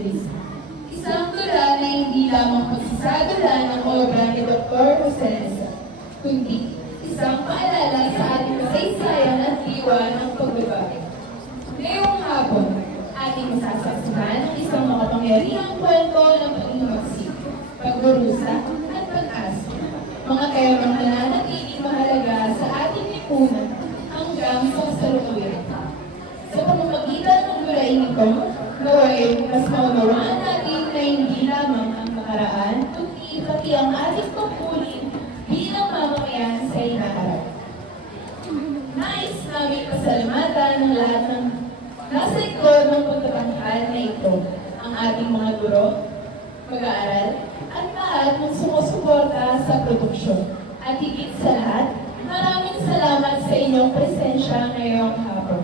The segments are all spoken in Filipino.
Filibusterismo. Isang dula na hindi lamang pagsasadula ng obra ni Dr. Jose Rizal, kundi isang paalala sa ating kasaysayan at diwa ng pagbabago. Ngayong hapon, ating masasaksihan ang isang makapangyarihang kwento ng paghimagsik, pagdurusa at pag-asa. Mga temang nananatiling mahalaga sa ating lipunan hanggang sa kasalukuyan. Sa pamamagitan ng dulaing ito, naway mas maunawaan natin na hindi lamang ang nakaraan, kundi pati ang ating pagpulin bilang mamamayan sa hinaharap. Nais namin pasalamatan ng lahat ng nasa likod ng pagtatanghal na ito, ang ating mga guro, mag-aaral, at lahat ng sumusuporta sa produksyon. At higit sa lahat, maraming salamat sa inyong presensya ngayong hapon.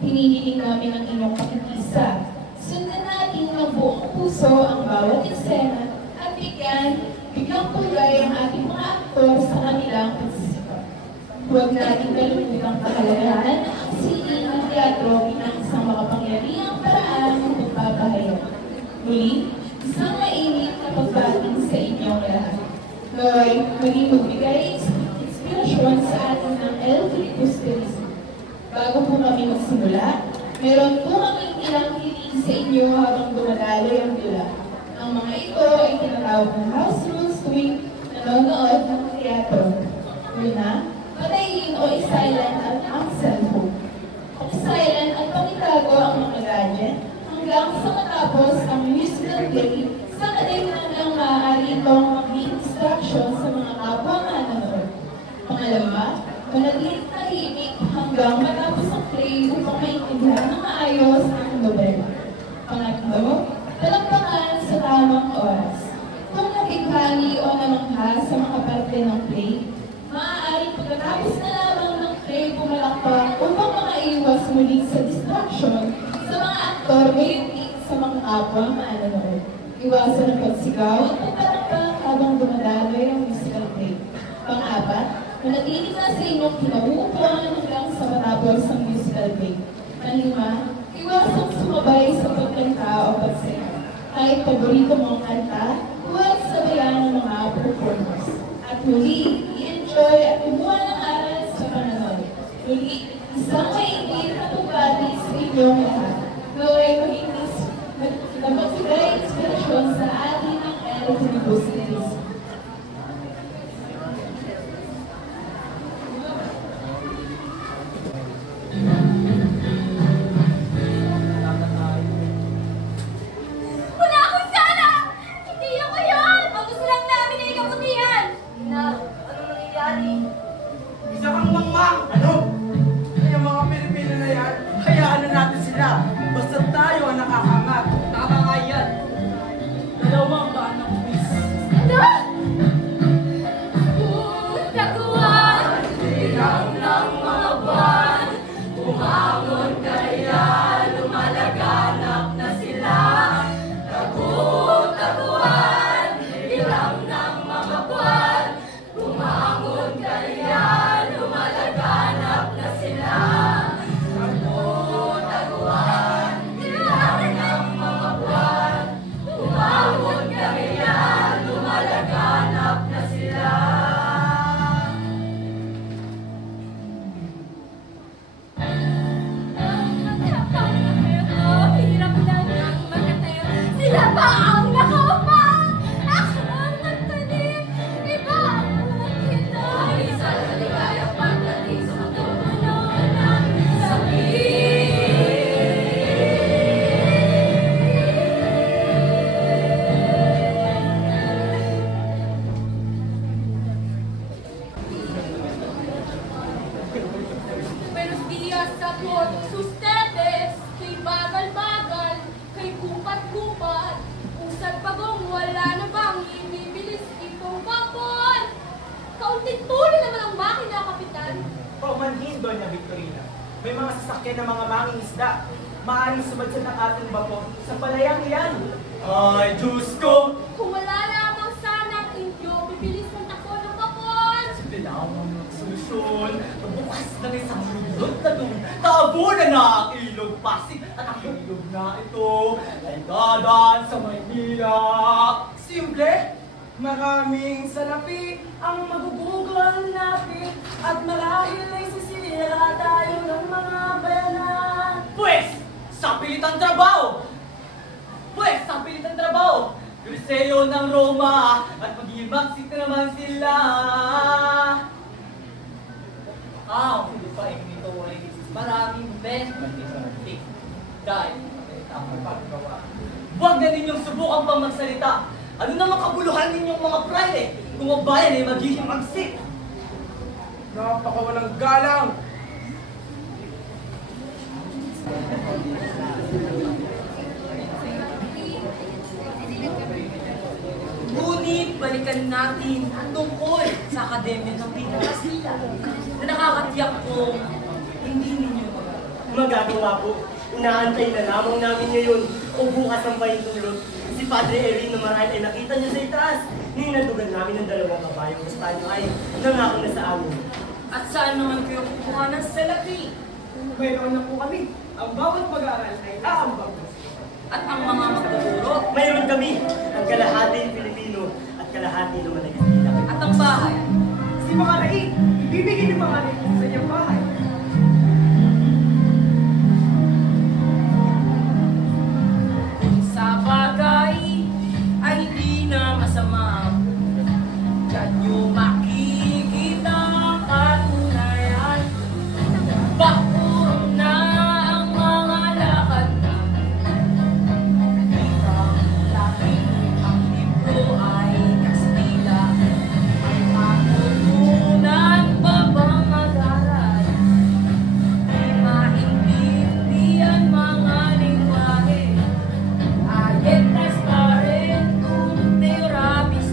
Hinihiling namin ang inyong pakikisa. Sundan natin ng buong puso ang bawat eksena at bigyang tulay ang ating mga aktor sa kanilang pagsisikap. Huwag natin kalulutang kahalagahan na ang sining ng teatro bilang isang makapangyarihang paraan ng pagpapahayag. Muli, isang mainit na pagbating sa inyong lahat. Naway, maging magbigay inspirasyon sa atin ng El Filibusterismo. Bago po kami magsimula, meron po kaming ilang hiling sa inyo habang dumadaloy ang dula. Ang mga ito ay tinatawag ng house rules tuwing nanonood ng teatro. Una, patayin o i-silent ang cellphone. Pag-silent at pag-itago ang mga gadget hanggang sa matapos ang musical play sa kadagdagan ng maaari itong maging distraction sa mga kapwa manonood. Pangalawa, manatiling tahimik hanggang matapos ang play upang maintindihan ng maayos ang nobela. Pangatlo, talampakan sa tamang oras. Kung nabighani o namangha sa mga parte ng play, maaaring pagkatapos na lamang ng play pumalakpak upang makaiwas muli sa distraction sa mga aktor ngayon sa mga kapwa manonood. Iwasan ang pagsigaw at pagpalakpak habang dumadaloy ang musical play. Pang-apat, manatiling na sa inyong kinauupuan hanggang sa matapos ang musical play. Panlima, iwasang sumabay sa pagkanta o pagsayaw. Kahit paborito mong kanta, huwag sabayan ng mga performers. At huli, i-enjoy at kumuha ng aral sa pananood. Huli, isang mainit na pagbati sa inyong lahat. Gawin mahinis na magbigay inspirasyon sa atin ng El Filibusterismo. Basta tayo ang nakahangat. Tama nga yan. Dalawang daan ng bis. Ano? Taguan, ilaw ng mga buwan. Bumangon kaya, lumalaganap na sila. Taguan, ilaw ng mga buwan. Bumangon kaya, lumalaganap na sila. Paumanhin, Doña Victorina. May mga sasakyan ng mga mangingisda. Maaaring sumadsad ng ating bako sa palayang iyan. Ay, Diyos ko! Kung wala lamang sana ang inyo, bibilis ng tako ng bapon! Sa tinawang ng solusyon, bukas ng isang lulot na doon, tabunan na ang ilog Pasig at ang ilog na ito ay dadaan sa Maynila. Simple, maraming salapi ang magugugol natin at marahil ay sisira tayo ng mga bayanan. Pues, sa pilitang trabaho! Griseo ng Roma at mag-imagsik na naman sila. Hindi pa ito ay maraming benefit dahil ang paggawa. Huwag na ninyong subukan pang magsalita. Ano naman kabuluhan ninyong mga pride kung ang bayan ay magiging magsik? Napakawalang galang! Ngunit balikan natin ang tungkol sa Akademya ng Pinakasila na nakakatiyak kong hindi ninyo Magagawa po. Inaantay na lamang namin ngayon o bukas ang pahintulot. Si Padre Erin na marahil ay nakita niyo sa itaas. Ninandugan namin ng 2 kabayong kastanyo ay nangako na sa amin. At saan naman kayo kukuha ng salapi? Mayroon na po kami. Ang bawat mag-aaral ay aambag. At ang mga magtuturo? Mayroon kami ang kalahati Pilipino at kalahati naman ay Kastila. At ang bahay? Si mga rai, ibibigay ng mga rai sa inyong bahay. Sa bagay ay hindi na masama. Diyan nyo makikita ang katunayan. Bakuran na ang mga lakad namin. Ibang laking ang libro ay Kastila. Ang matutunan pa bang mag-aral? Di maintindihan mga lingwahe. Ayetas paren kung terapis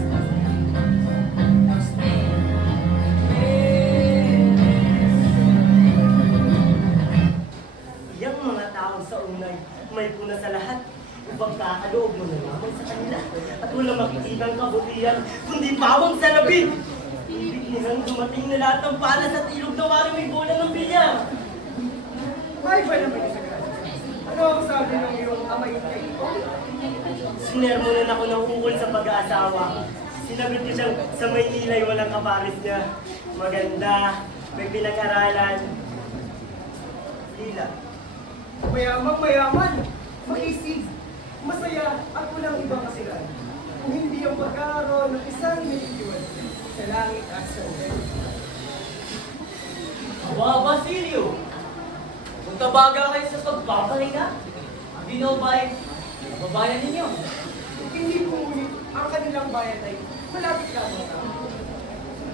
Iyang mga tao sa unay, may puna sa lahat. Upang kakaloob mo na lamang sa kanila. At walang makikitang kabutihan, kundi bawang sa labid. Ibig nilang dumating na lahat ng palas at ilog na wari may bola ng bilyar. May ba naman yung sagrado? Ano ang sabi ng iyong amay kay ito? Sinermonan ako ng ukol sa pag-aasawa. Sinagot niya siyang sa Maynila ay walang kapares niya. Maganda, may pinag-aralan. Lila. Mayaman, maisig, masaya at walang ibang kasiran. Kung hindi ang pagkakaroon ng isang nililiwan sa langit at sa ulan. Aba, Basilio! Kung tabaga kayo sa pagpapahinga, ang binobay, babayan ninyo. Hindi po ngunit ang kanilang bayan ay malapit lamang sa amin.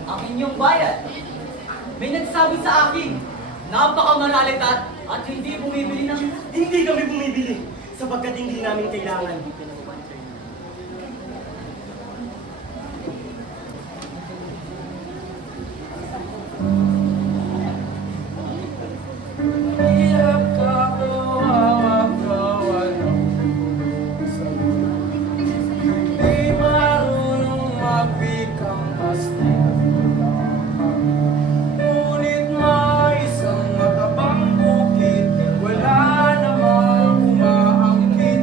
Ang inyong bayan. May nagsabi sa akin, napakamaralitat at hindi bumibili ng... Hindi kami bumibili sapagkat hindi namin kailangan. Hirap ka ko, hawak ka, walang sagot. Hindi marunong magbikang Kastila. Ngunit may isang matabang bukid, wala namang umaangkin.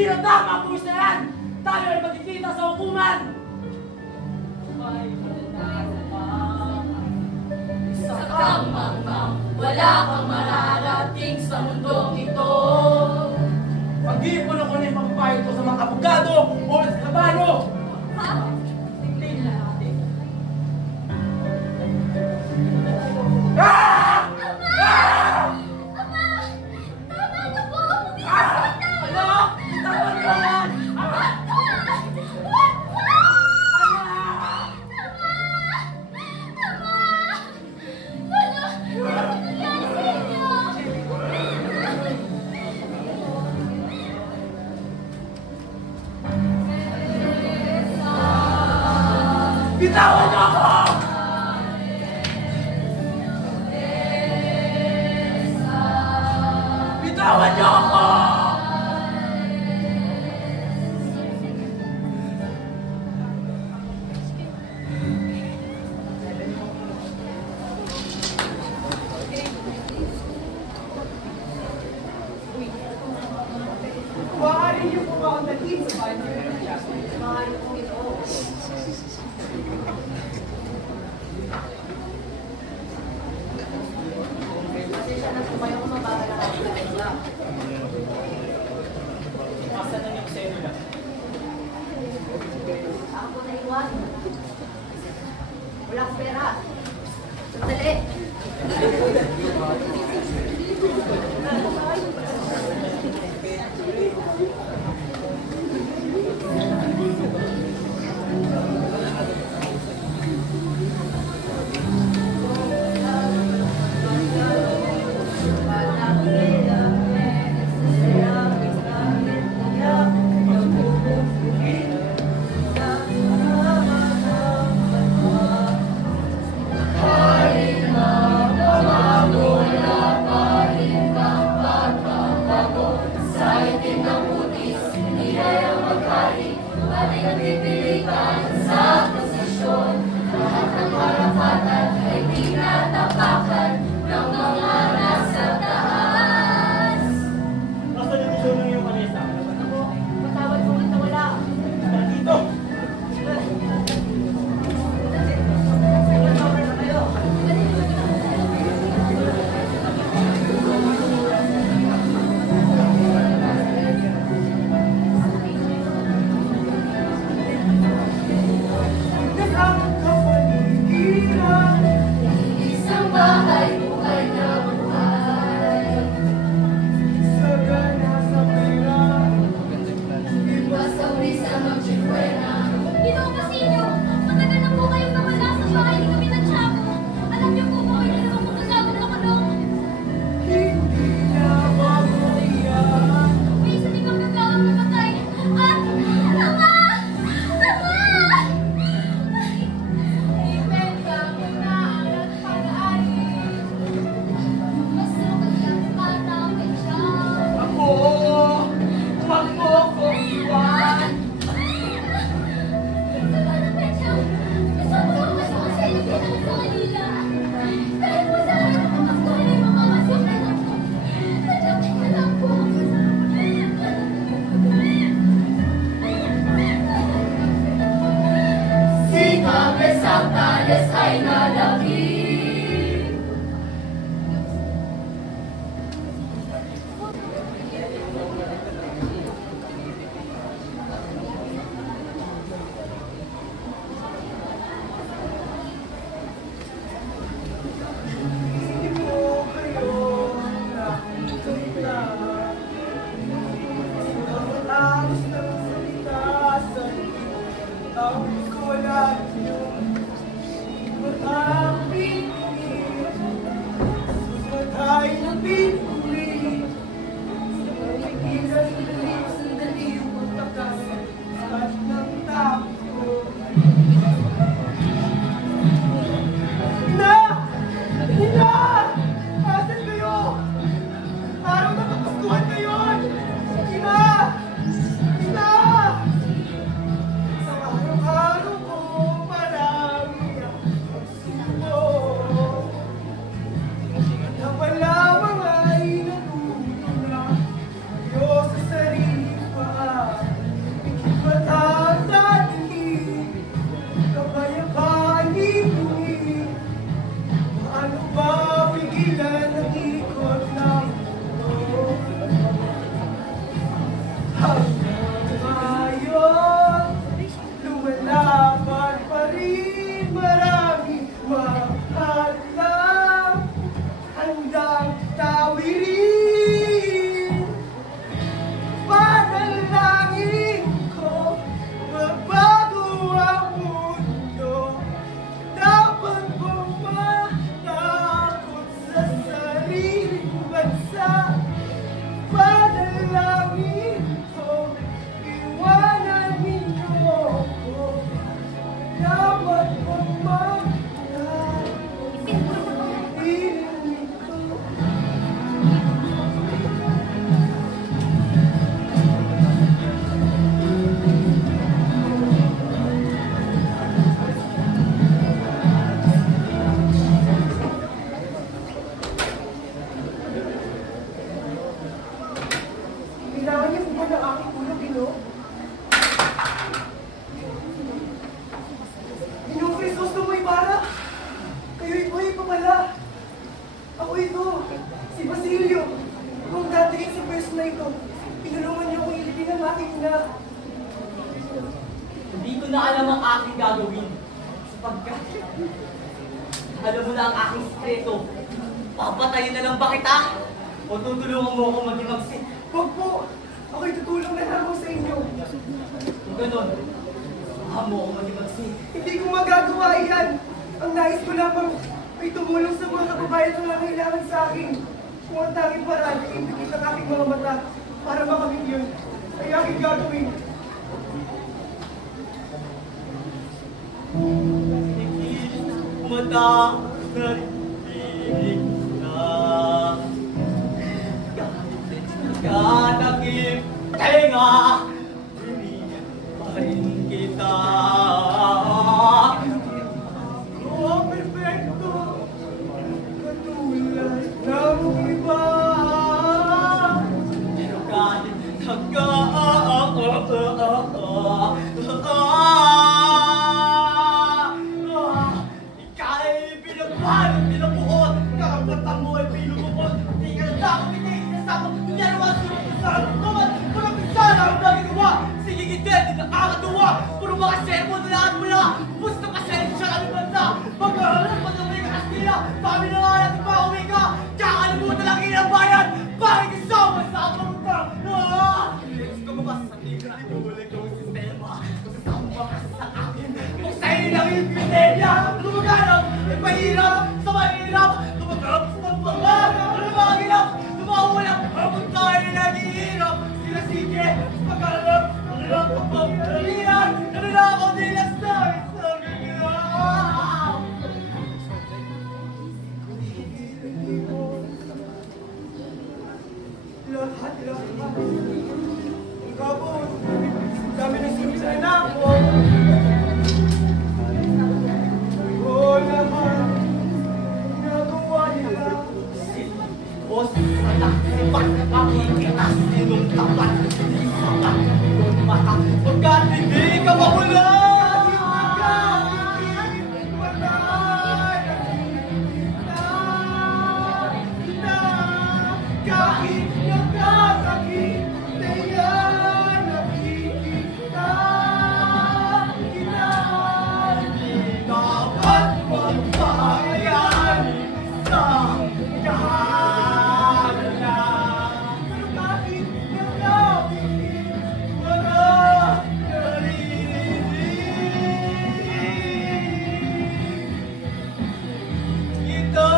Hindi na tama ang puwis na yan! Tayo ay magkikita sa hukuman! Sa kamangmang, wala kang mararating sa mundong ito. Pag-iipon ako na yung pagpapayag ko sa mga abogado o eskabano! Ha? Tingnan na natin. Ah! Ama! Tama na po! Ah! Ano? Tama na yan! Ah! Bitawan niyo ako! Bitawan niyo ako! Maaari niyo po ba ang dalhin sa bahay niyo ng Justice? Maaari po ito. Pasensya na po kayo kung mabagal ang aking nakaisa. Asan na yung cellula? Ako po naiwan. Wala akong pera. Sandali. Nasaan yung tulong yung kanisa? Patawad po kita wala. Dito! Nakakapaligiran. Isang bahay, buhay na buhay. Sagana sa pera. Pasawi sa magsikwena. Ginoo Basilio, matagal na po kayong nawala sa bahay ni kami ng Tiago. Alam niyo po ba kung hindi naman po kasama na kulong? Hindi na mabuhiyan. May isa din kami gawang namatay. At, Ama! Ama! Ibenta mo na ang pag-aari. Masukal lang patawin siya. Ako! Huwag mo ako iwan! Si Cabezang Tales ay nalaki. Hindi po kayo nakikita. Sinatapos ng salita sa ang ko lang yung matapit-pit. Sumatay ng pinuri. Sandali yung pagtakas at ng tapo. Ina! Ina! Asan kayo? Parang natapastuhan kayo! Ina! Ina! Sa araw-araw ko, marami ang pagsuko. Napalaman si Basilio. Kung dating sa pwesto na ito, tinulungan niyo akong ilipin ang aking ina. Hindi ko na alam ang aking gagawin. Sapagkat, alam mo na ang aking sikreto. Papatayin na lang ba kita? O tutulungan mo ako maging magsin? Huwag po! Ako'y tutulong na lamang sa inyo. Kung ganon, samahan mo ako maging magsin. Hindi ko magagawa yan. Ang nais ko lamang ay tumulong sa mga kababayan na nangangailangan sa akin. Kung ang tanging paraan ay ipikit ang aking mga mata para makamit yun, ay aking gagawin. Mata, narinig na. Katakip, tenga, bibigyan pa rin kita. Oh, perfecto! Katulad ng iba. Pero kahit ika'y pinagpahal, pinabuot, karapatan mo ay pinubukot. Di ka na ako pinag-iisama, hindi naman sa anuman, walang pisana ang nagagawa. Sige hindi nakakatuwa, puro mga sermon na lahat mula. Gusto pasensya ka ng banda, mag-aaral pa sa mga Kastila, dami na nga natin pauwi ka, kakalimutan lang ilang bayan, bakit isama sa pamunta? Let's go ba sa tingin, inulit yung sistema, masasama ka sa akin, kung sa'yo lang yung pinelya, lumaganap, ay mahirap, sa mahirap, lumaganap sa pagpangarap, lumagilap, lumawalap, habang tayo naghihirap, sila sige, pagkalap, ang hirap ng pagkalihan, nananakaw nila sa isang gagawin. Lahat. Ang kapon, dami ng sinisan ako. Oh, lahat, nagawa nila. O sa taksipan, makikitas sinong tapat, sapat, yung mata, pagkat hindi ka mawala. Kahit nagkasakit, kaya nakikita kita. Hindi dapat magpahayaan sa kahanan. Pero kahit nagkasakit, Wala naririnig kita.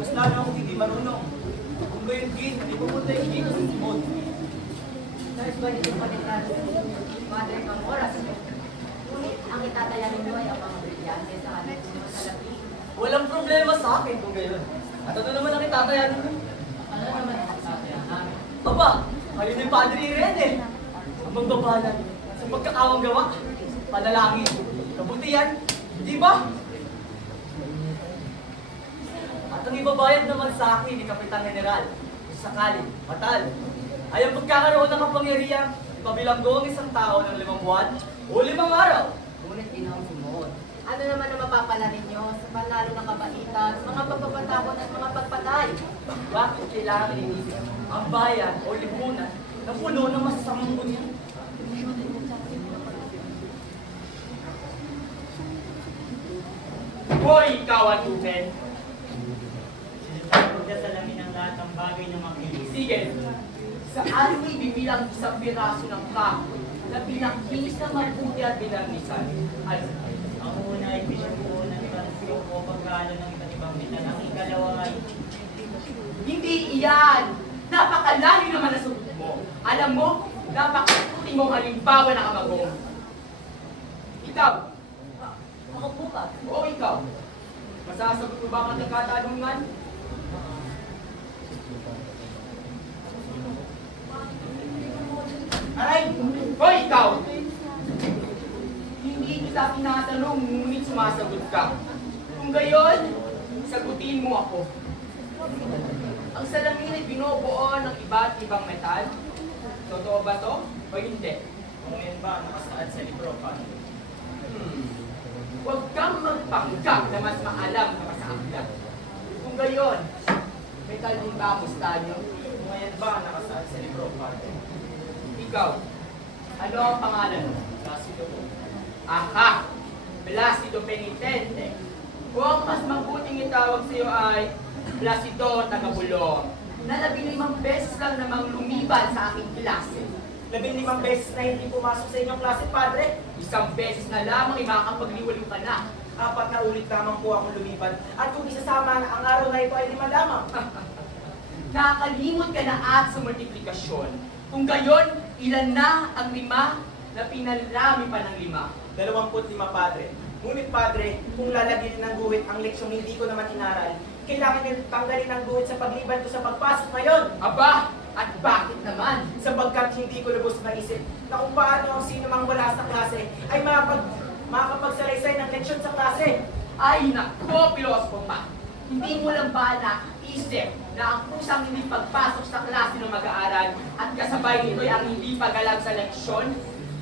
Mas lalo akong hindi marunong. Kung gayon din, hindi pupunta yung dito sa simod. Nais ba dito palitan? Padre, ang oras mo. Ngunit ang itatayanin mo ay ang mga brilyante sa ating mga salapi. Walang problema sa akin kung gayon. At ano naman ang itatayanin mo? Ano naman ang itatayan namin? Aba, kayo ni Padre Irene eh. Ang magbabalan sa pagkakawang gawa. Panalangin, kabutihan, di ba? At ang ibabayad naman sa akin ni Kapitan General, kung sakali, matal, ay ang pagkakaroon ng kapangyarihan, ipabilanggo ang isang tao ng 5 buwan o 5 araw. Ngunit ginawang sumuot. Ano naman ang mapapala ninyo sa panalo ng kabaitan, mga pagpapatakot at mga pagpatay? Bakit kailangan inisip ang bayan o lipunan na puno ng masasamang bunyan? Hoy, ikaw at Tupen! Pagdasalamin ang lahat ng bagay na makilis. Sige, sa ating ibibilang isang piraso ng kahoy na pinakis na mabuti at binarnisan. Ano? Ang una ay binabuo ng ibang grupo pagkalo ng iba't ibang bitan. Ang ikalawa ay Hindi iyan! Napakalayo naman na sugot mo. Alam mo, napakasuti mong halimbawa na kamagong. Ikaw, Ako po ba? o ikaw, masasagot mo ba ang nagkatanungan? ikaw? Hindi kita tinatanong, ngunit sumasagot ka. Kung gayon, sagutin mo ako. Ang salamin ay binubuo ng iba't ibang metal. Totoo ba to? O hindi? Kung yan ba nakasaad sa libro pa? Huwag kang magpanggap na mas maalam na sa aklat. Kung gayon, metal din ba ang mustanyo? Kung yan ba nakasaad sa libro pa? Ikaw, ano ang pangalan mo? Placido po. Aha! Placido Penitente. Kung ang mas mabuting itawag sa iyo ay Placido Tagabulong, na 15 beses lang namang lumiban sa aking klase. 15 beses na hindi pumasok sa inyong klase, Padre. 1 beses na lamang ay makakapagliwaliw ka na. 4 na ulit lamang po akong lumiban. At kung isasama na ang araw na ito ay 5 lamang. Nakakalimot ka na at sa multiplikasyon. Kung gayon, ilan na ang 5 na pinalami pa ng 5? 25, Padre. Ngunit, Padre, kung lalagyan ng guhit ang leksyong hindi ko naman inaral, kailangan niyo tanggalin ang guhit sa pagliban ko sa pagpasok ngayon. Aba, at bakit naman? Sapagkat hindi ko lubos maisip na kung paano ang sino mang wala sa klase ay makapagsalaysay ng leksyon sa klase. Ay, nako, pilosopo pa. Hindi mo lang ba naisip na ang kusang hindi pagpasok sa klase ng mag-aaral at kasabay nito'y ang hindi pagalag sa leksyon?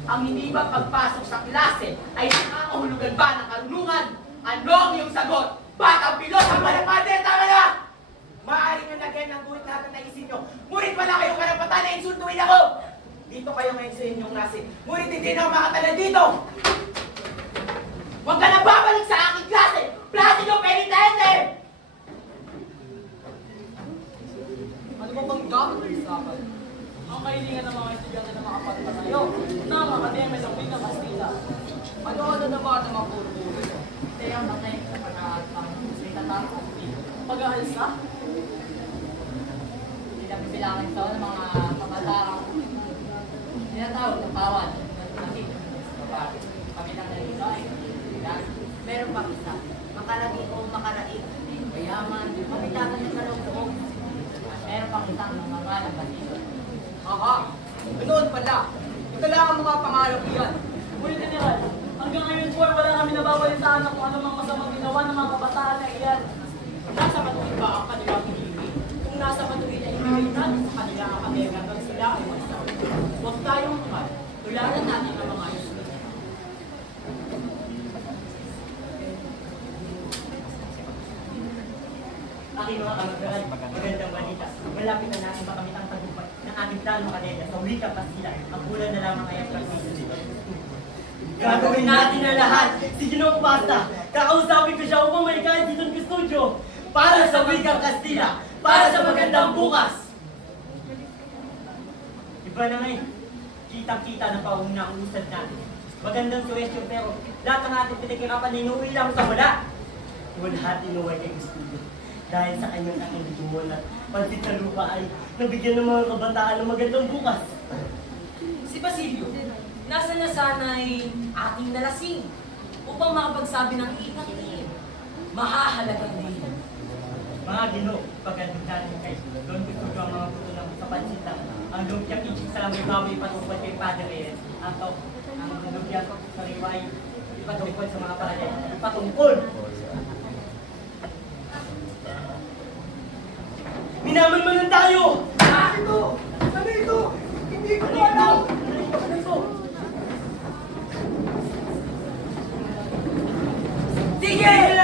Ang hindi ba pagpasok sa klase ay nakakahulugan ba ng karunungan? Ano ang iyong sagot? Batang pilosopo! Tama na, Padre! Tama na! Maaaring na lagyan ng guhit lahat ng naisin nyo. Ngunit wala kayong karapatan na insultuin ako! Dito kayo ngayon sa inyong klase. Ngunit hindi na ako makatala dito! Huwag ka na babalik sa aking klase! Placido Penitente! Ano ba bang gamit ng usapan? Ang kahilingan ng mga estudyante na makapagpa tayo na ang akademya sa Wika Kastila. Ano-ano na ba ang mga puro-puro ito? Kaya ang matay sa pag-aatang sa itatapos dito. Pag-aalsa? Sinabibilangan ito ng mga pagkataang tinatawag ng bawat natin sa babae. Kami lang na ito ay kaibigan. Meron pang isa, makalagi o makaraig, mayaman, kapitagan ng kaloob. Meron pang isang mga ng batito. Aha! Ganoon pala. Ito lang ang mga pangarap iyan. Ngunit General, hanggang ngayon po ay wala kami nababalitaan na kung ano mang masamang ginawa ng mga kabataan na iyan. Nasa matuwid ba ang kanilang hinihingi? Kung nasa matuwid ay hinihingi natin sa kanila ang kapega hanggang sila ay magsabi. Huwag tayong mahal. Tularan natin ang mga ayos nila. Aking mga kamag-aral, magandang balita. Malapit na natin makamit ang tagumpay ng ating planong akademya sa Wika Kastila. Ang kulang na lamang ay ang pag-isip. Gagawin natin ang lahat. Si Ginoong Pasta, kakausapin ko siya upang may kahit dito ng studio. Para sa Wika Kastila, para sa magandang bukas. Iba na ngayon, kitang-kita na pauna ang usad natin. Magandang suwestyo pero lahat ng ating pinagkakapan ay inuwi lang sa wala. Wala tinuway kay studio. Dahil sa kanyang aking digimon at pansit sa lupa ay nabigyan ng mga kabataan ng magandang bukas. Si Basilio, nasa na sana'y ating nalasing upang makapagsabi ng ipakinig. Mahahalagang din. Mga Gino, pagkandong natin kay Don Gusto ang mga puto ng sa pansit lang. Ang lumpia kitchen sa lamay baboy patungkol kay Padre Reyes. Ang lumpia sa riway patungkol sa mga paralel. Patungkol! Minaman-manan tayo! Ito! Ano ito? Hindi ko na alam! Ano ito? Tigil!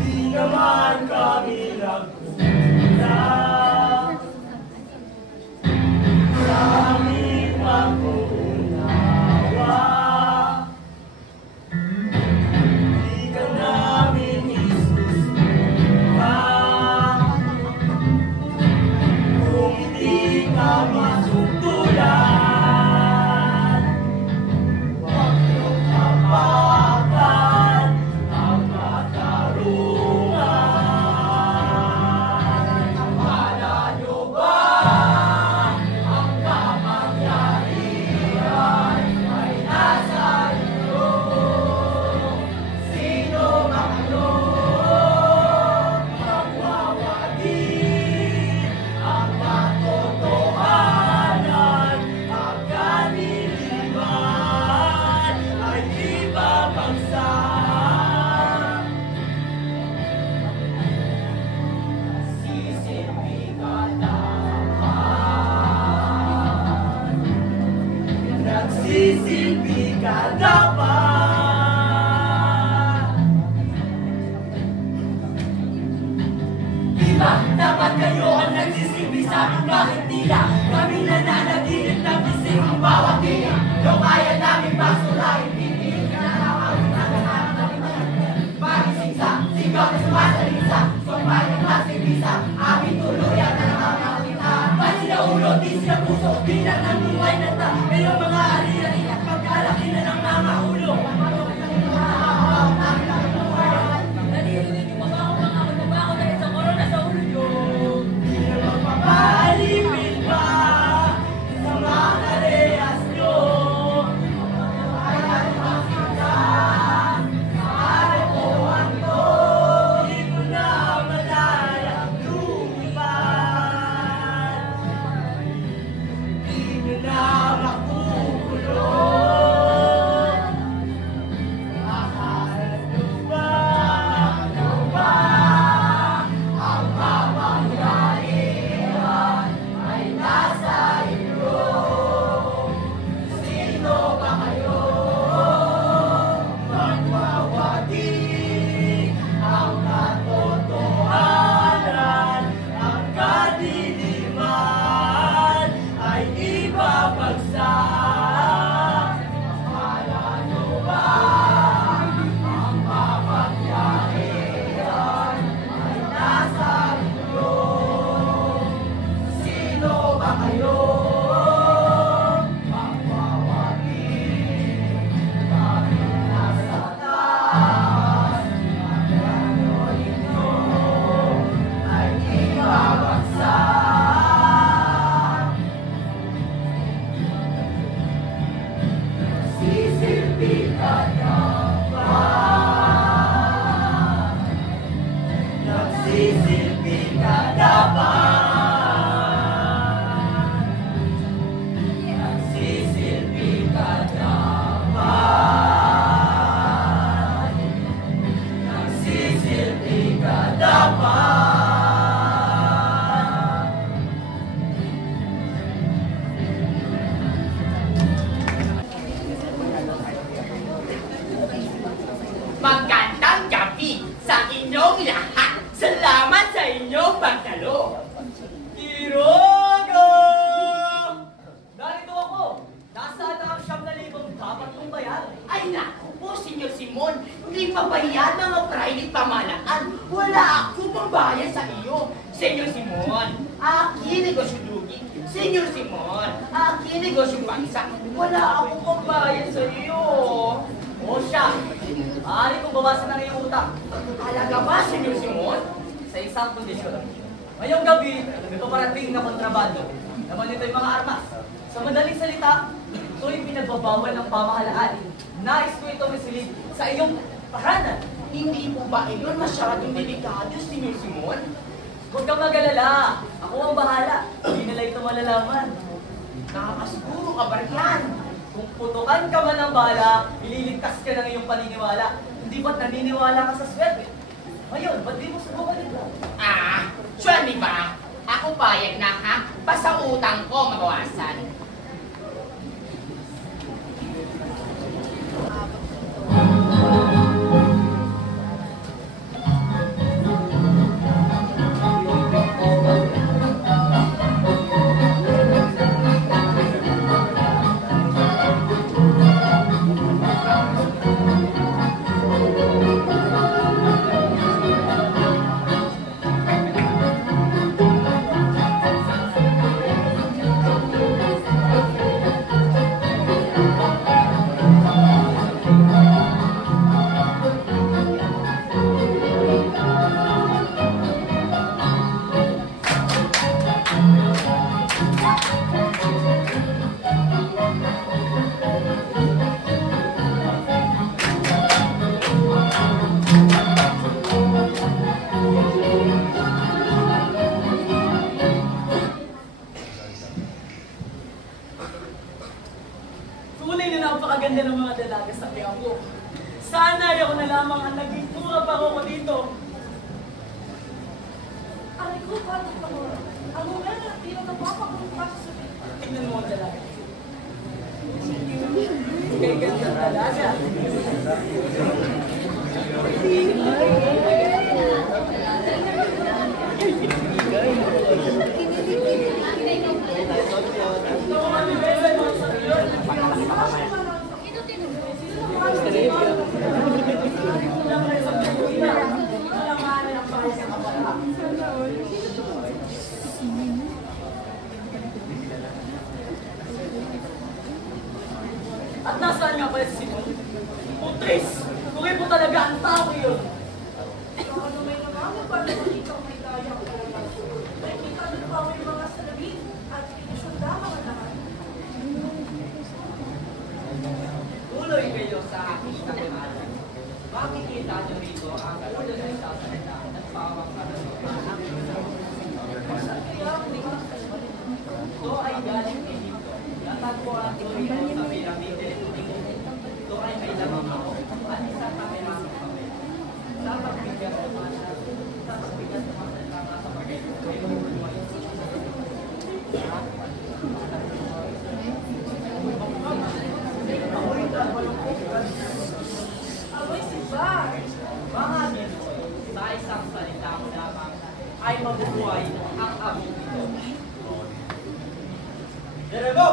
Di naman kami nagpunta nagsisilbi sa aming bakit tila kaming nananatilit na bising ang bawat tingin. Kung kaya namin pasulahin, hindi na nakakawin na magisingsa, sigaw na sumasalisa, sumayang nasibisa, aming tuluyan na nakakawita. Pati na ulo, di sila puso, bilang ng buhay na ta, ngayong mga alirain at pagkalaki na ng mga ulo. Naririnig yung mga ako dahil sa korona sa ulo nyo. Di na magpapalipin pa sa mga rehas nyo. Kaya makita sa katotohan ko, di mo na madalang lumipan. Di nyo na makukulong. Akalat nyo ba? Ano ba? Ang kapangyarihan ay nasa inyo. Sino ba kayo? Magwawating ang katotohanan, ang kadiliman ay ibabagsak. Akala nyo ba ang kapangyarihan ay nasa inyo? Sino ba kayo? Magwawating kami nasa taas. Akala ninyo ay ibabagsak. Sisilbi ka na ba? Nagsisilbi ka na ba? Nagsisilbi ka na ba? Nagsisilbi ka na ba? Magandang gabi sa inyong lahat. Salamat sa inyong pagdalo. Tirogo! Narito ako. Nasaan na ang 7,000 dapat kong bayaran? Ay naku po, Senyor Simon, hindi pa ba yan mga private pamahalaan? Wala ako pambayad sa iyo. Senyor Simon, aking negosyo lugi. Senyor Simon, aking negosyo pangsa. Wala akong pambayad sa iyo. O siya, maaari kong bawasan na rin yung utang. Talaga ba, Senyor Simon? Sa isang kondisyon. Ngayong gabi, may paparating na kontrabando. Naman nito yung mga armas. Sa madaling salita, ito'y pinagbabawal ng pamahalaan. Nais ko ito misilid sa iyong tahanan. Hindi po ba iyon masyadong delikado, Senyor Simon? Huwag kang mag-alala. Ako ang bahala. Hindi nila ito malalaman. Nakakasiguro ka ba yan? Kung putukan ka man ng bala, ililigtas ka ng iyong paniniwala. Hindi ba't naniniwala ka sa swerte? Ngayon, ba't di mo subukan ito? Siya di ba? Ako payag na ha? Basta utang ko mabawasan. napakaganda ng mga dalaga sa Quiapo. Sana ako na lamang ang naging pura pa ako dito. Aray ko, paano pa ko? Ang mga na, di na napapagpapasa sa tingnan mo ang dalaga. Kaya ganda ang dalaga. At nasaan nga pala si Simon? Putris! Kung po talaga ang tao yun! Ano may naman, paano makita ko may daya ko? May kita doon pa may mga salamin at pinasunda mga lahat. Tuloy kayo sa aking kakimalan. Makikita niyo rito ang ulo na isasalita at pawang karanasan. Ito ay galing Egypto. Natagpuan ko rito sa piramide. Ito ay may lamang ako at isang kamerang kami. Sa pagbigat ng mga sa Amoy si Bar! mga dito, sa isang salita mo lamang ay mabubuhay ang abong ito. Derebo!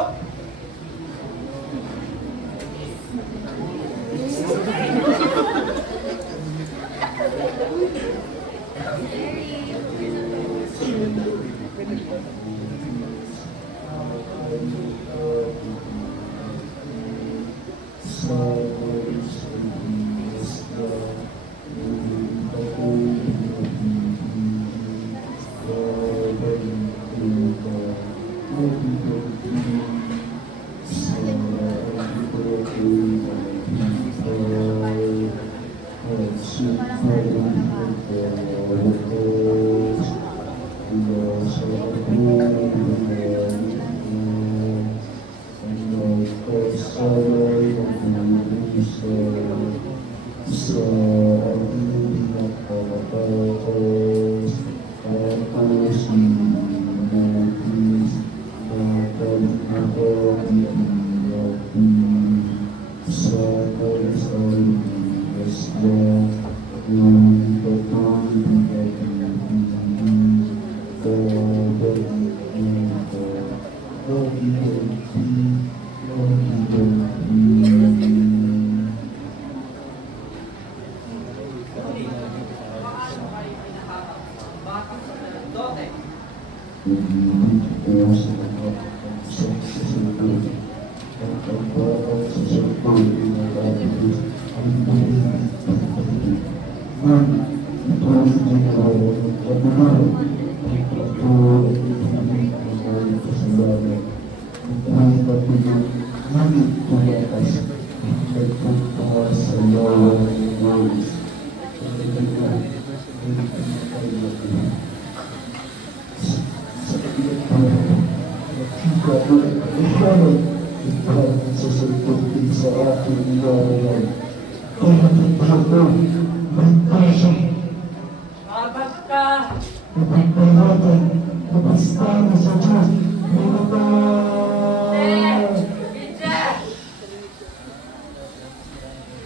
Abat ka!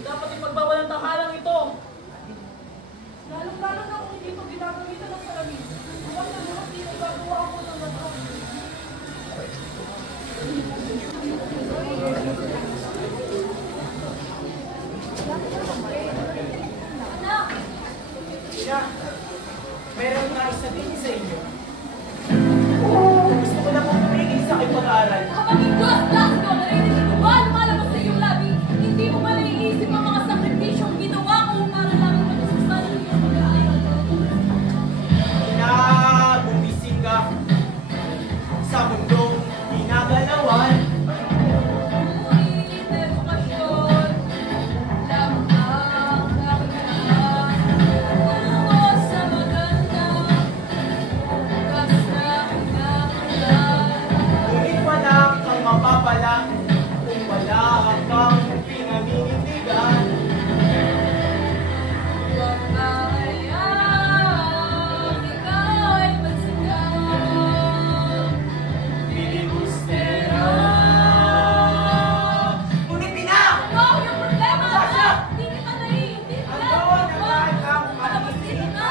Dapat ipagbawal ang tamalang ito! Lalong-lalo na kung hindi ito ginagamitan ng salamin. Huwag na bukas dito gagawa ako ng mga. Ina, meron na isabihin sa inyo. Gusto ko na pong tumigil sa aking pag-aaral. Kapatid Diyos, lakas ko, narinig ko ba lumalabas sa iyong labi? Hindi mo ba naiisip ang mga sakripisyong ginawa ko para lamang matususan ang iyong pag-aaral? Ina, bumising ka sa mundong ginagalawan. Ngunit edukasyon, lamang ang kakilangan. Tungo sa maganda, bukas na kinakailangan. Ngunit wala kang mapapala kung wala kang pinaninindigan. Huwag mahayang ikaw ay magsigaw. Filibustera. Ngunit ina! Ano yung problema? Sasha! Hindi kita naiintindihan. Ano ang lahat ng Palabasin na.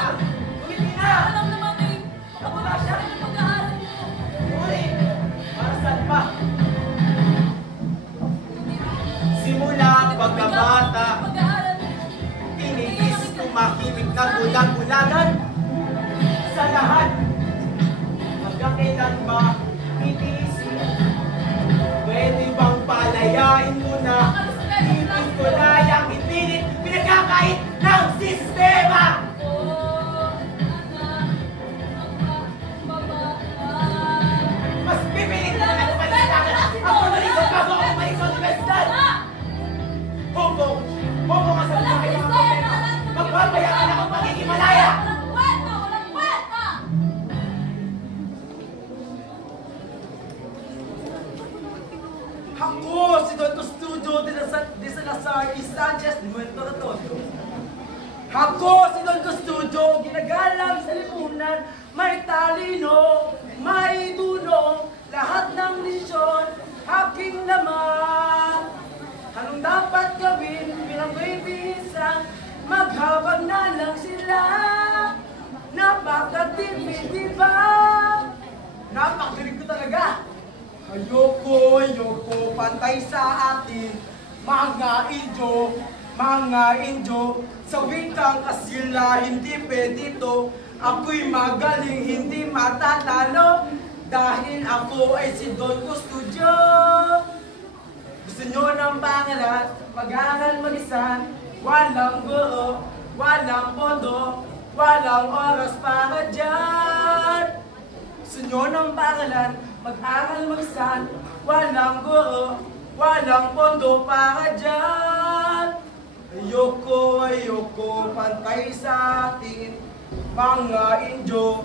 Ngunit ina! Alam naman eh, makapagod siya ng pag-aaral mo. Ngunit, para saan pa? Simula pagkabata, Pag-aaral mo. tinigis tumahimik na gulang-gulagan sa lahat. Hanggang kailan ba titiisin? Pwede bang palayain mo na Ako, si Don Custodio de Salazar y Sanchez de Muerto Ratorio. Ako, si Don Custodio, ginagalang sa lipunan, may talino, may dulo, lahat ng misyon, aking laman. Anong dapat gawin bilang kaibisan, maghabag na lang sila. Napakatipid, diba? Napakadilig ko talaga. Ayoko, pantay sa atin, mga Indio, sa wikang asila, hindi pwede to. Ako'y magaling, hindi matatalo, dahil ako ay si Don Custodio. Gusto nyo ng pangalan, mag-aaral mag-isa, walang guro, walang pondo, walang oras para dyan. Gusto nyo ng pangalan, mag-aaral mag-isa, walang guro, walang pondo para dyan. Ayoko, pantay sa atin, mga Indio,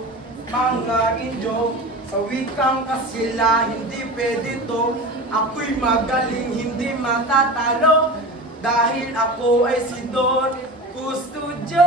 sa wikang kasila, hindi pwede to. Ako'y magaling, hindi matatalo, dahil ako ay si Don Custodio.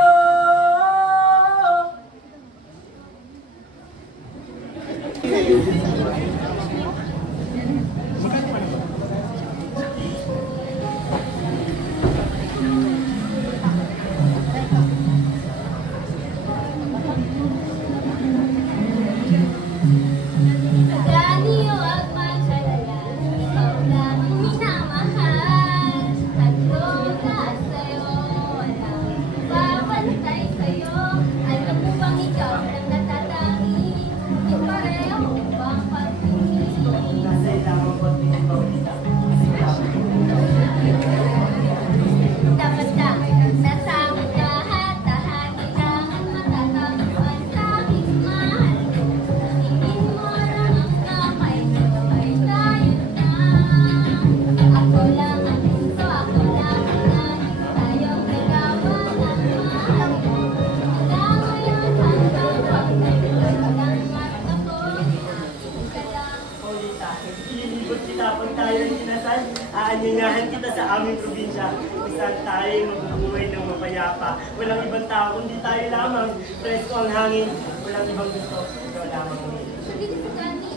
Aanyayahan kita sa aming probinsya. Isang tayo magbubuhay ng mapayapa. Walang ibang tao, kundi tayo lamang. Presko ang hangin. Walang ibang gusto. Ikaw lamang mo. Hindi sa gani.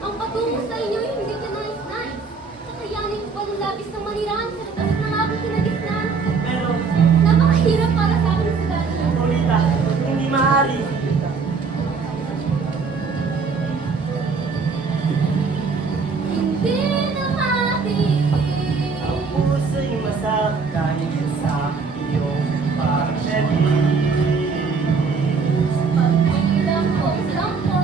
Ang patungo sa inyo ay hindi ka nais-nais. Kakayanin ko pa ng labis ng manirahan sa labas ng aking kinagisnan. Pero, napakahirap para sa akin sa gani. Paulita, hindi maaari. Hindi na maaari. Ang puso'y masakit dahil sa iyong pagsilis. Pagbilang kong sampo,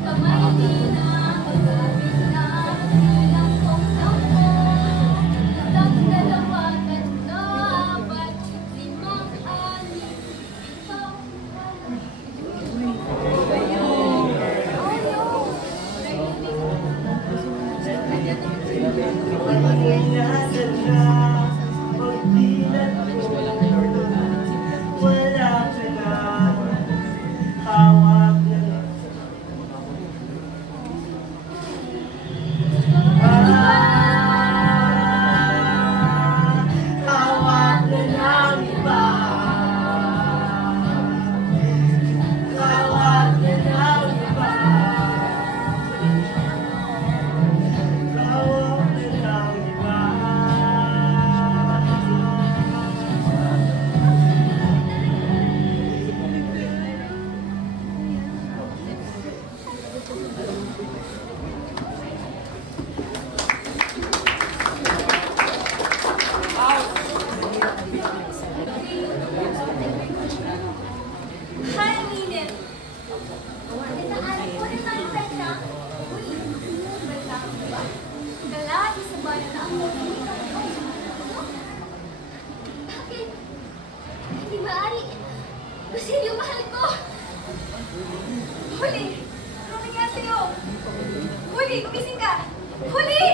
kamay di na, pagkabit na, pagbilang kong sampo. Isang, dalawa, tatlo, apat, limang, anim, ito, Nasaan na? Pagdilat ko, wala ka na. Hawak na lang. Hawak na ng iba. Hawak na ng iba. Hawak na ng iba. Hi, Minit! Nag-aaral ko rin ng presya. Uy, balita ko ba? Galati sa bayan na ako. Bakit? Hindi maaari. Basilio, mahal ko! Huli! Ano nangyari sa'yo? Huli! Gumising ka! Huli!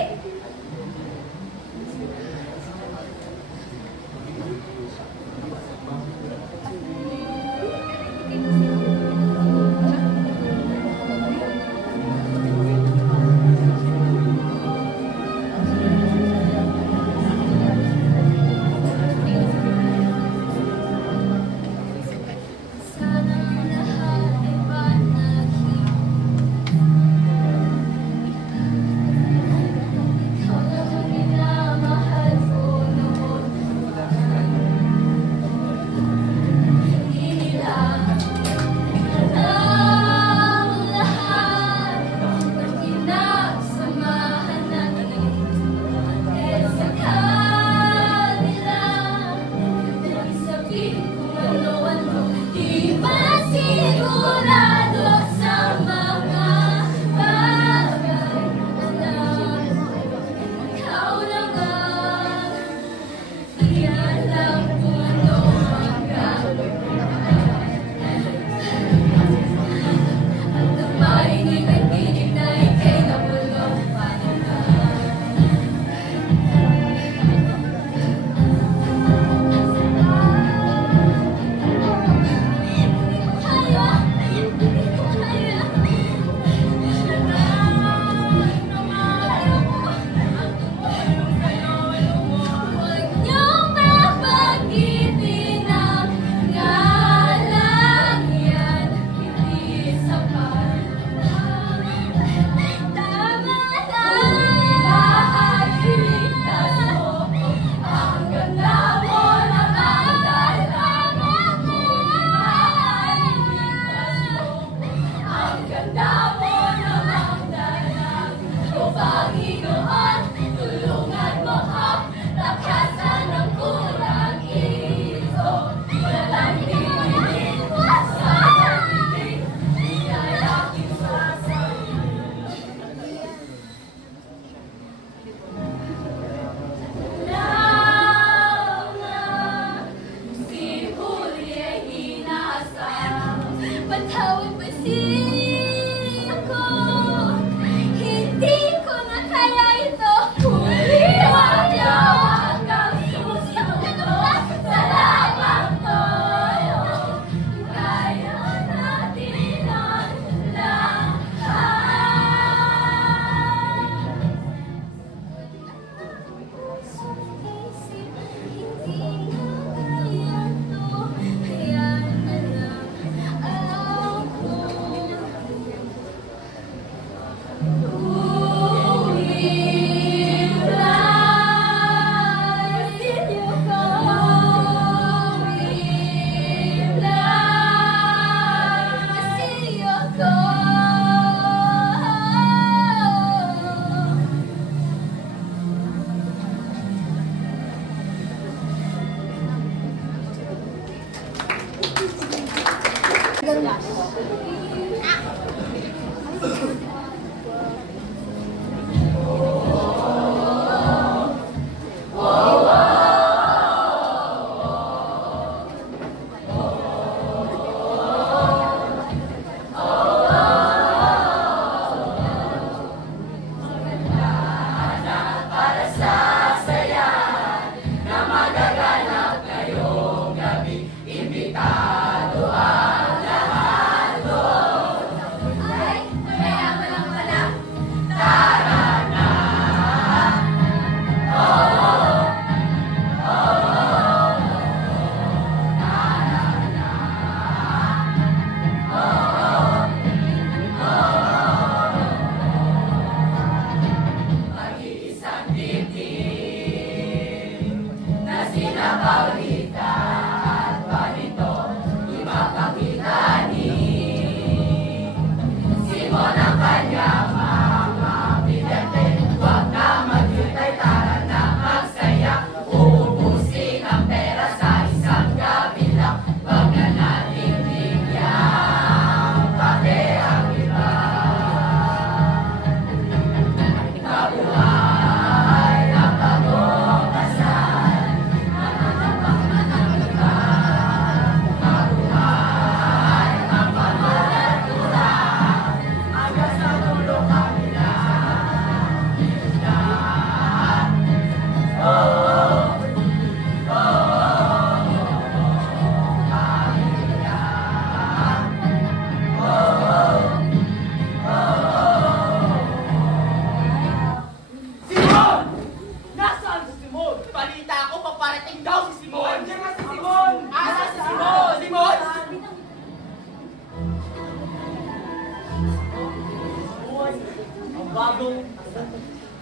bagong asal.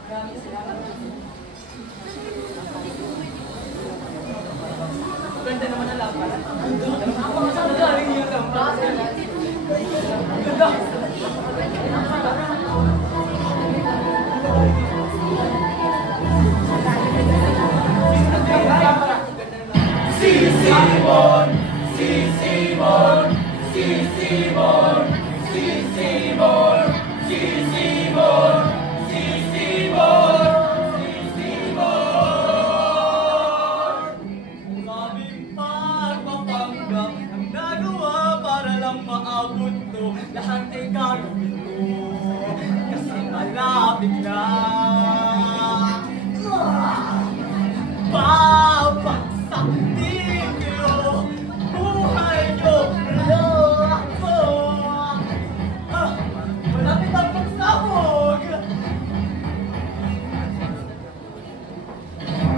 Maraming salamat. Ganda naman ang lampara. Ako ang sagaling yung lampara. Ganda. Si Simon, si Simon, si Simon, si Simon, si Simon, si Simon, si Simon. Sabing pagpapanggap ang nagawa para lang maabot to. Lahat ay gagawin ko kasi malapit na. Babagsak din kayo, buhay nyo, ako. Malapit ang pagsabog.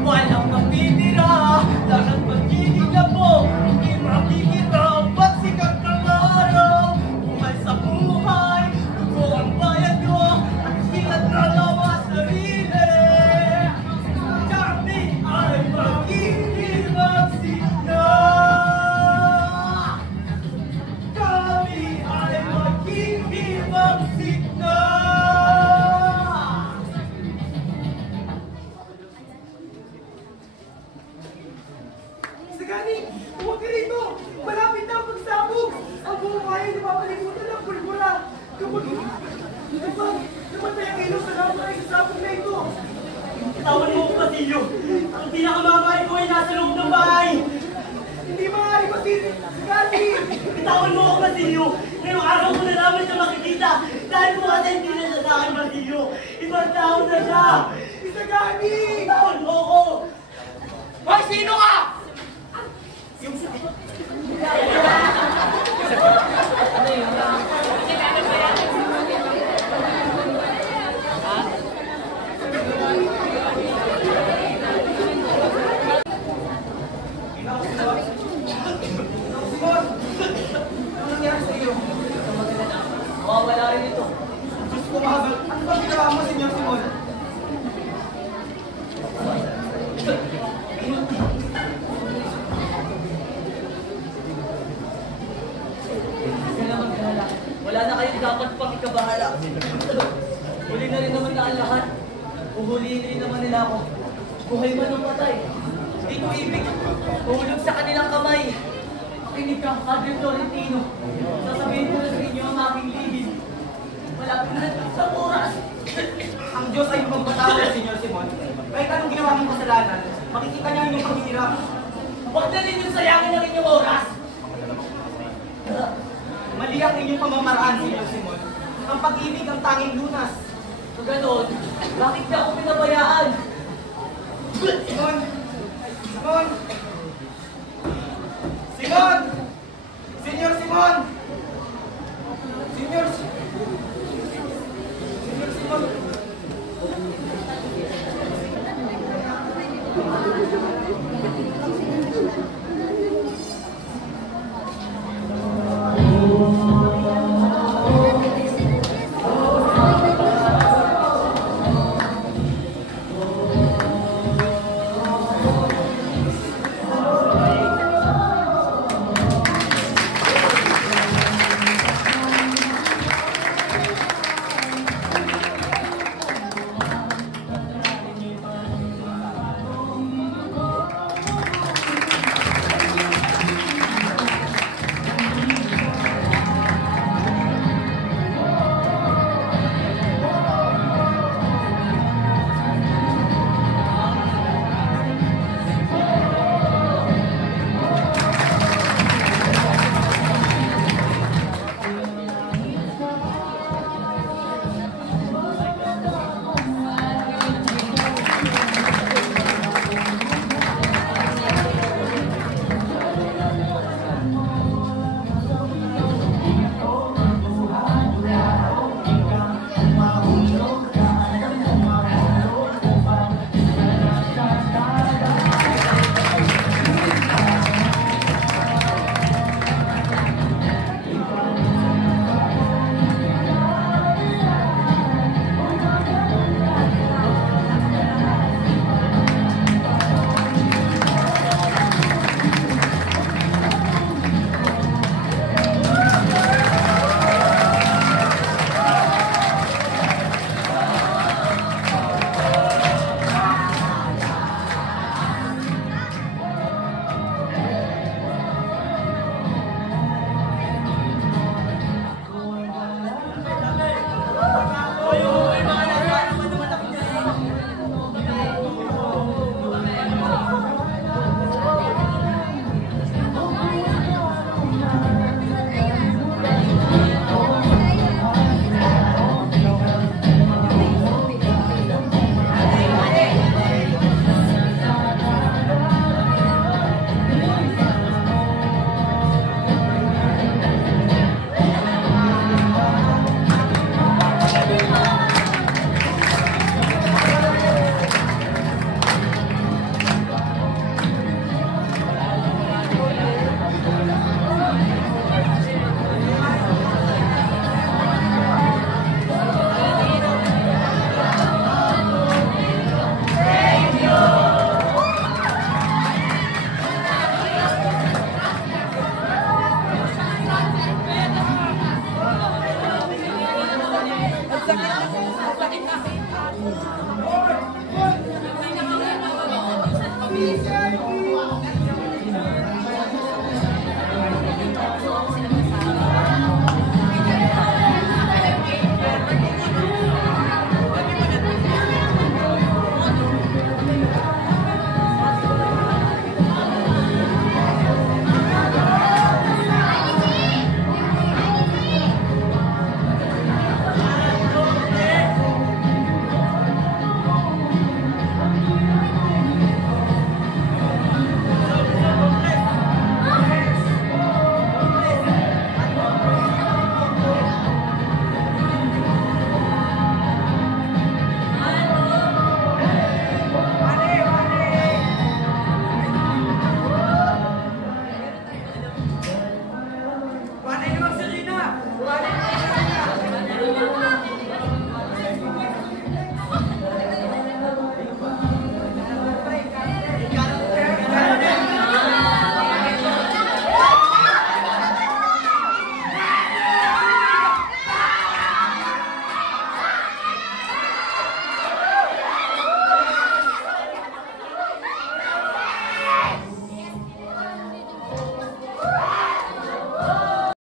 Walang napitira, lahat magiging labo. Hindi makikita ang pagsikat ng araw. Buhay sa buhay, lugo ang bayan ko, at hilat na lawas sarili. Kami ay maghihimagsik na. Kami ay maghihimagsik na. Sagani, huwag ka rito! Malapit na ang pagsabog! Ang buong bayan ay mapalimutan ng pulbura! Kapag namatay ang ilaw sa lahat ay sasabog na ito! Tawan mo ko, Basilio. Ang pinakamamay ko ay nasa loob ng bahay. Hindi maaari Basilio! Sagani! Bitawan mo ako, Basilio. Ngayong araw ko na naman siya makikita. Dahil po kasi hindi na siya sa akin, Basilio. Ibang tao na siya. Sagani! Bitawan mo ako. Hoy, sino ka? Yung Simon! Ano nangyari sa iyo? Mawawala rin ito. Diyos ko mahal! Ano ba ginawa mo, Senyor Simon? Hindi naman kalala. Wala na kayong dapat pang ikabahala. Huli na rin naman na ang lahat. Uhulihin rin naman nila ako. Buhay man ng patay. Hindi ko ibig. Uhulog sa kanilang kamay. Makinig ka, Padre Florentino. Sasabihin ko na sa inyo ang aking libid. Malapit na sa oras. Ang Diyos ay magpatawad, Senyor Simon. Kahit anong ginawa mong kasalanan, makikita niya ang inyong paghihirap. Huwag na rin yung sayangin ng inyong oras. Mali ang inyong pamamaraan, Senyor Simon. Ang pag-ibig ang tanging lunas. So ganoon, bakit niya ako pinabayaan? Simon! Simon! Simon! Senyor Simon! Senyor Simon! Please,